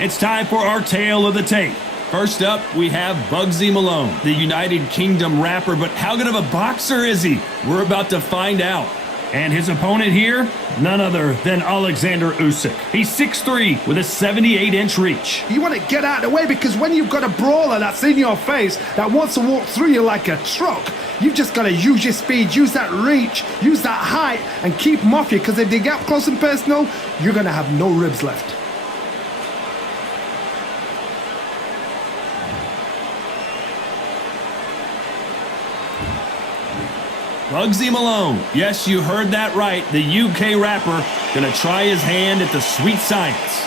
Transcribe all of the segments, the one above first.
It's time for our tale of the tape. First up, we have Bugzy Malone, the United Kingdom rapper, but how good of a boxer is he? We're about to find out. And his opponent here, none other than Oleksandr Usyk. He's 6'3", with a 78-inch reach. You want to get out of the way, because when you've got a brawler that's in your face, that wants to walk through you like a truck, you've just got to use your speed, use that reach, use that height, and keep them off you, because if they get up close and personal, you're going to have no ribs left. Bugzy Malone, yes, you heard that right, the UK rapper, gonna try his hand at the sweet science.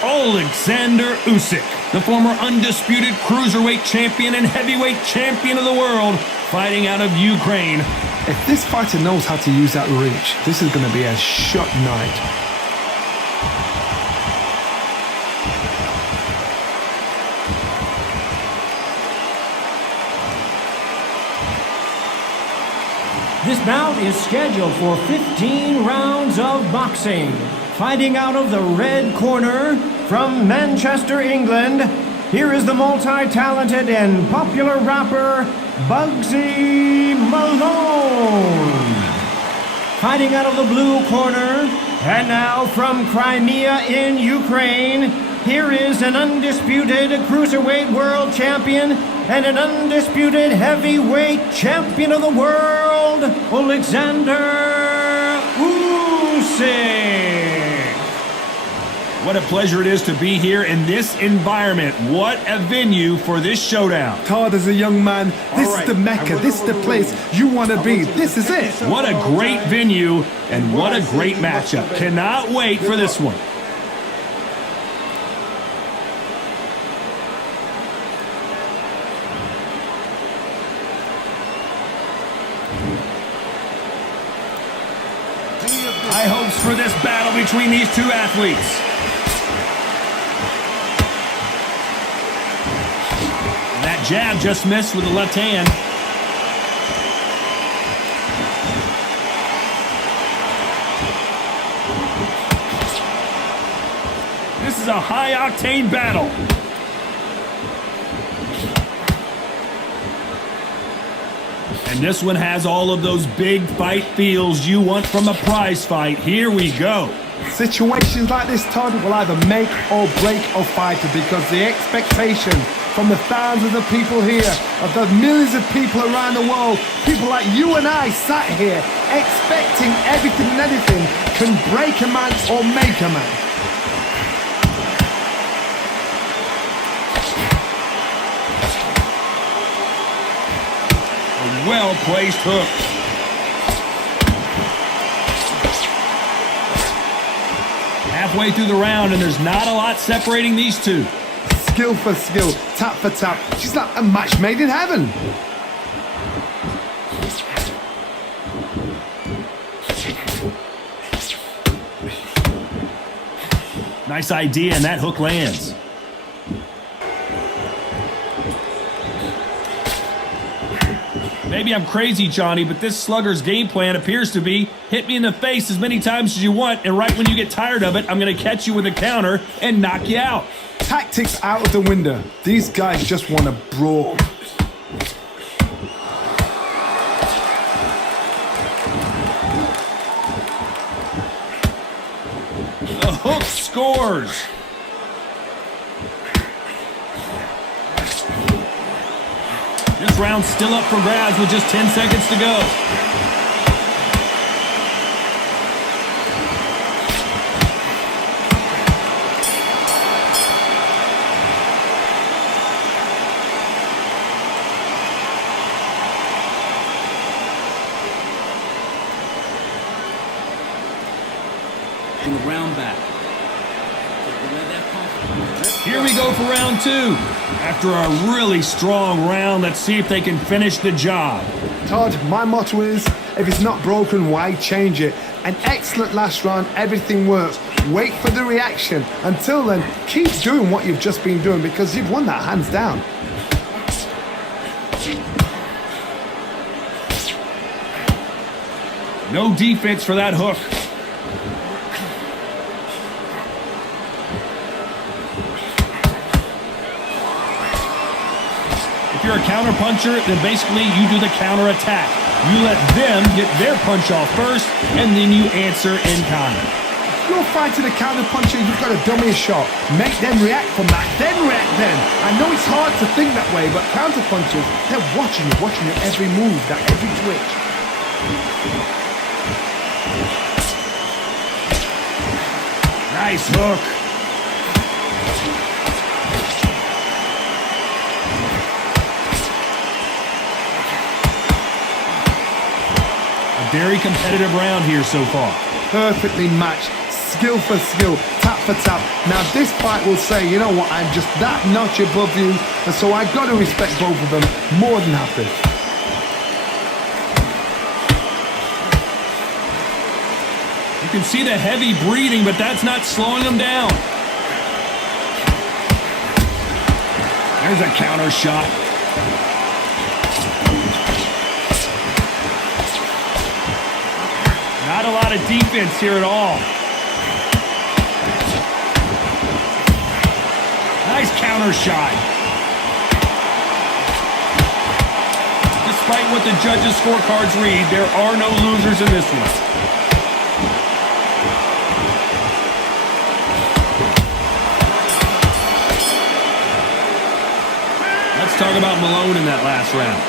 Oleksandr Usyk, the former undisputed cruiserweight champion and heavyweight champion of the world, fighting out of Ukraine. If this fighter knows how to use that reach, this is going to be a shot night. This bout is scheduled for 15 rounds of boxing. Fighting out of the red corner from Manchester, England, here is the multi-talented and popular rapper, Bugzy Malone. Fighting out of the blue corner, and now from Crimea in Ukraine, here is an undisputed cruiserweight world champion and an undisputed heavyweight champion of the world, Oleksandr Usyk. What a pleasure it is to be here in this environment. What a venue for this showdown. Todd, as a young man, this is the Mecca. This is the place you want to be. This is it. What a great venue and what a great matchup. Cannot wait for this one. High hopes for this battle between these two athletes. That jab just missed with the left hand. This is a high-octane battle. And this one has all of those big fight feels you want from a prize fight. Here we go. Situations like this, Todd, will either make or break a fighter, because the expectation from the thousands of people here, of the millions of people around the world, people like you and I sat here expecting everything and anything can break a man or make a man. A well-placed hook. Halfway through the round, and there's not a lot separating these two. Skill for skill, tap for tap. She's like a match made in heaven. Nice idea, and that hook lands. Maybe I'm crazy, Johnny, but this slugger's game plan appears to be hit me in the face as many times as you want, and right when you get tired of it, I'm going to catch you with a counter and knock you out. Tactics out of the window. These guys just want to brawl. The hook scores. This round's still up for grabs with just 10 seconds to go. The round back. Here we go for round two. After a really strong round, let's see if they can finish the job. Todd, my motto is, if it's not broken, why change it? An excellent last round, everything works. Wait for the reaction. Until then, keep doing what you've just been doing because you've won that hands down. No defense for that hook. If you're a counter puncher, then basically you do the counter attack. You let them get their punch off first, and then you answer in kind. If you're fighting a counter puncher, you've got to dummy a shot. Make them react from that, then react then. I know it's hard to think that way, but counter punchers, they're watching your every move, that every twitch. Nice hook. A very competitive round here so far. Perfectly matched, skill for skill, tap for tap. Now this fight will say, you know what, I'm just that notch above you, and so I've got to respect both of them more than happy. You can see the heavy breathing, but that's not slowing them down. There's a counter shot. Not a lot of defense here at all. Nice counter shot. Despite what the judges' scorecards read, there are no losers in this one. Let's talk about Malone in that last round.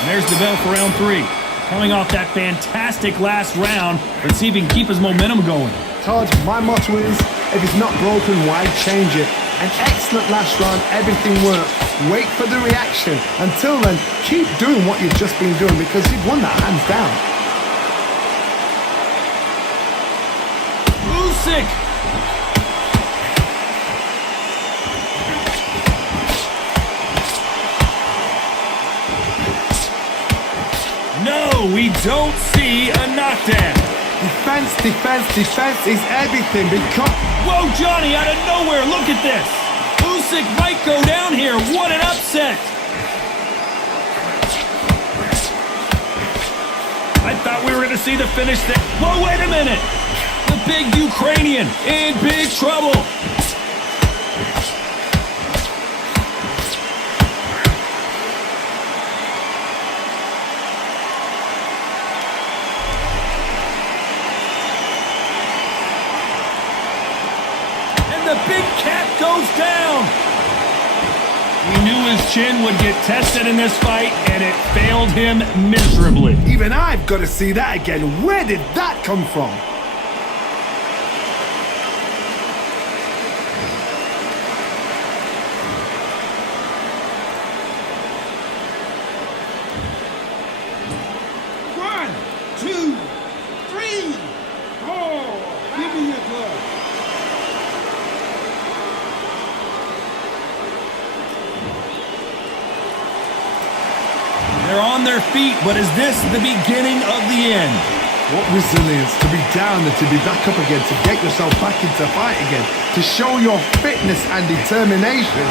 And there's the bell for round 3. Coming off that fantastic last round, let's see if he can keep his momentum going. Todd, my motto is, if it's not broken, why change it? An excellent last round, everything works. Wait for the reaction. Until then, keep doing what you've just been doing because you've won that hands down. Usyk! No, we don't see a knockdown. Defense, defense, defense is everything because... Whoa, Johnny, out of nowhere, look at this. Usyk might go down here. What an upset. I thought we were going to see the finish there. Whoa, wait a minute. The big Ukrainian in big trouble. The big cat goes down. We knew his chin would get tested in this fight, and it failed him miserably. Even I've got to see that again. Where did that come from? One, two, three, four. Give me your glove. They're on their feet, but is this the beginning of the end? What resilience to be down and to be back up again, to get yourself back into fight again, to show your fitness and determination.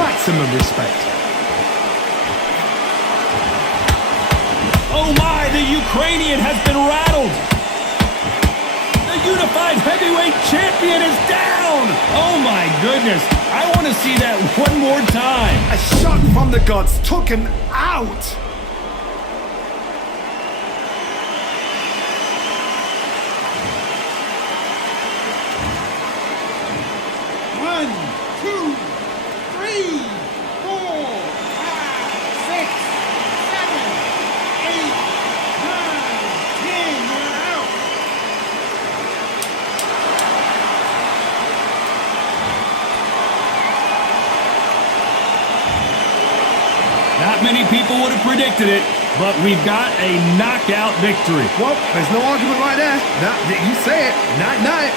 Maximum respect. Oh my, the Ukrainian has been rattled. The unified heavyweight champion is down. Oh my goodness. I want to see that one more time. A shot from the gods took him out. One, two, three, four, five, six, seven, eight, nine, 10. You're out. Not many people would have predicted it, but we've got a knockout victory. Well, there's no argument right there. You say it. Night, night.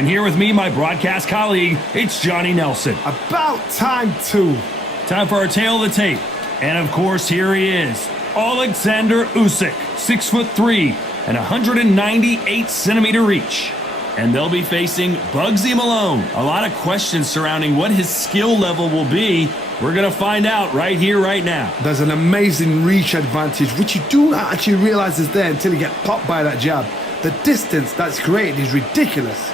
And here with me, my broadcast colleague, it's Johnny Nelson. About time too. Time for our tale of the tape. And of course, here he is, Oleksandr Usyk, 6'3" and 198-centimeter reach. And they'll be facing Bugzy Malone. A lot of questions surrounding what his skill level will be. We're going to find out right here, right now. There's an amazing reach advantage, which you do not actually realize is there until you get popped by that jab. The distance that's created is ridiculous.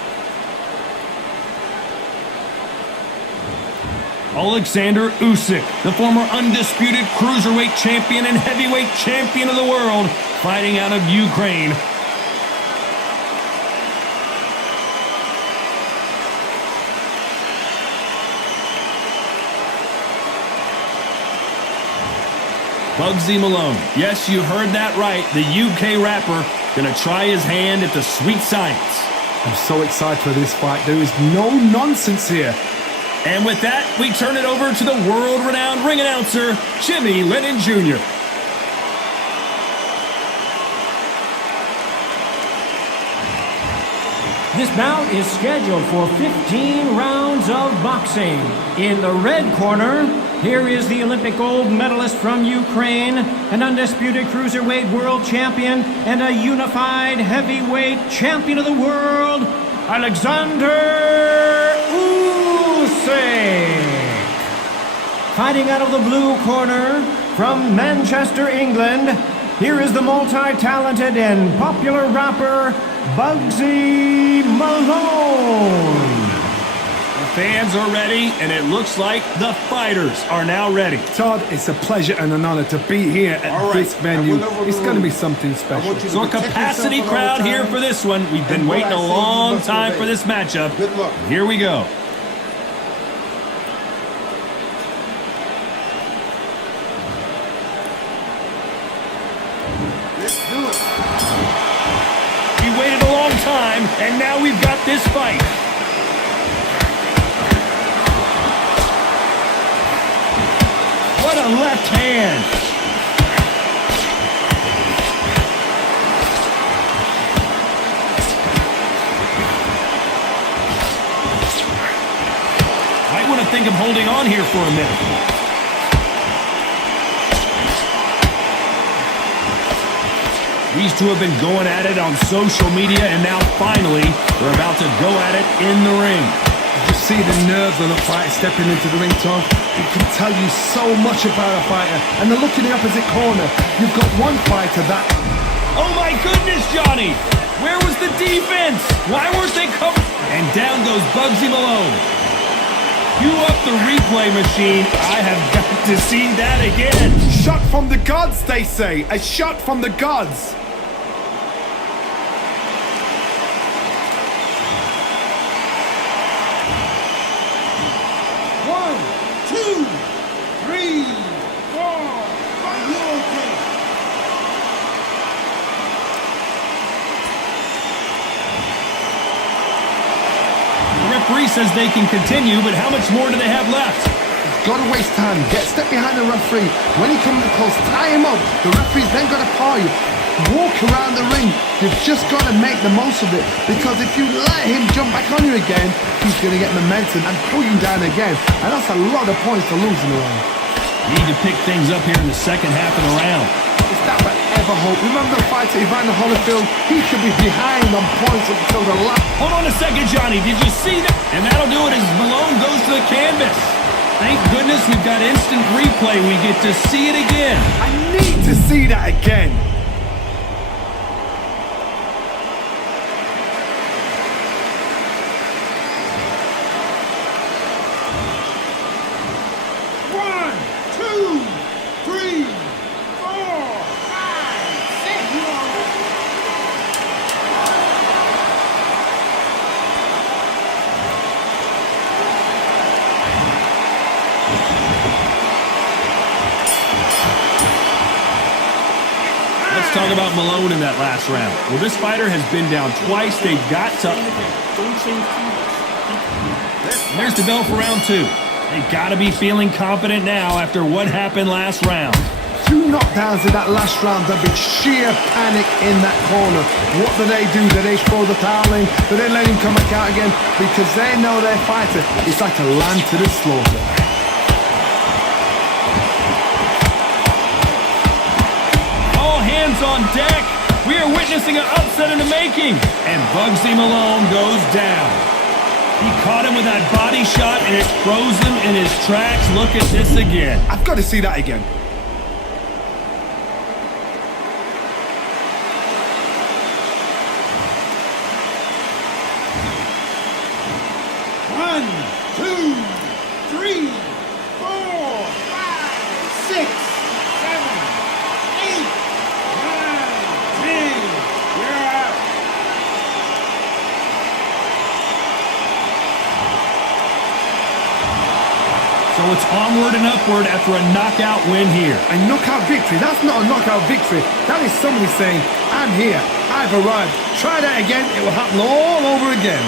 Oleksandr Usyk, the former undisputed cruiserweight champion and heavyweight champion of the world, fighting out of Ukraine. Bugzy Malone. Yes, you heard that right. The UK rapper gonna try his hand at the sweet science. I'm so excited for this fight. There is no nonsense here. And with that, we turn it over to the world-renowned ring announcer, Jimmy Lennon Jr. This bout is scheduled for 15 rounds of boxing. In the red corner, here is the Olympic gold medalist from Ukraine, an undisputed cruiserweight world champion, and a unified heavyweight champion of the world, Oleksandr Usyk. Fighting out of the blue corner, from Manchester, England, here is the multi-talented and popular rapper, Bugzy Malone. The fans are ready, and it looks like the fighters are now ready. Todd, it's a pleasure and an honor to be here at this venue. It's going to be something special. So a capacity crowd here for this one. We've been waiting a long time for this matchup. Good luck. Here we go. Let's do it. We waited a long time, and now we've got this fight. What a left hand. Might want to think of holding on here for a minute. These two have been going at it on social media, and now finally, they're about to go at it in the ring. You see the nerves on a fighter stepping into the ring, Tom. It can tell you so much about a fighter. And the look in the opposite corner, you've got one fighter that... Oh my goodness, Johnny! Where was the defense? Why weren't they coming? And down goes Bugzy Malone. Cue up the replay machine. I have got to see that again. Shot from the gods, they say. A shot from the gods. One, two, three, four. Are you okay? The referee says they can continue, but how much more do they have left? Got to waste time. Step behind the referee. When he comes close, tie him up. The referee's then got to paw you. Walk around the ring. You've just got to make the most of it. Because if you let him jump back on you again, he's going to get momentum and pull you down again. And that's a lot of points to lose in the round. Need to pick things up here in the second half of the round. Is that what ever hope? Remember the fight to Evander Holyfield? He should be behind on points until the last. Hold on a second, Johnny. Did you see that? And that'll do it as Malone goes to the canvas. Thank goodness we've got instant replay. We get to see it again. I need to see that again. One, two, three, four, five, six. You all Let's talk about Malone in that last round. Well, this fighter has been down twice. They've got to... There's the bell for round two. They got to be feeling confident now after what happened last round. You knockdowns in that last round. There'll be sheer panic in that corner. What do? Do they throw the towel in? Do they let him come back out again? Because they know their fighter is like a lamb to the slaughter. All hands on deck. We are witnessing an upset in the making. And Bugzy Malone goes down. He caught him with that body shot, and it froze him in his tracks. Look at this again. I've got to see that again. One, two, three, 4, 5, 6, 7, 8, 9, 10. You're out. So it's onward and upward after a knockout win here. A knockout victory? That's not a knockout victory. That is somebody saying, I'm here, I've arrived. Try that again, it will happen all over again.